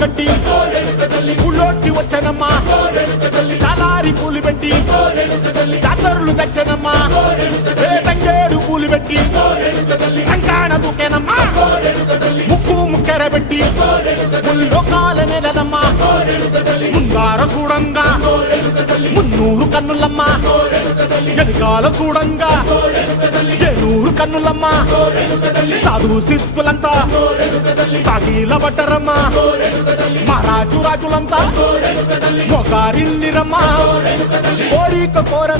కట్టి ఊళ్ళోకి వచ్చనమ్మా చాలారి పూలు పెట్టి జాతరులు తెచ్చనమ్మా తంగేడు పూలు పెట్టి కంకాణ దూకేనమ్మా ముక్కు ముక్కెర పెట్టి ముల్లోకాల నెలనమ్మా ముందార చూడంగా మున్నూరు కన్నులమ్మా వెనకాల చూడంగా ఏనూరు కన్నులమ్మా సాధు శిస్తులంతా సాగిల పడ్డరమ్మా మహారాజు రాజులంతా మొగారిల్లిరమ్మా కోరిక కోర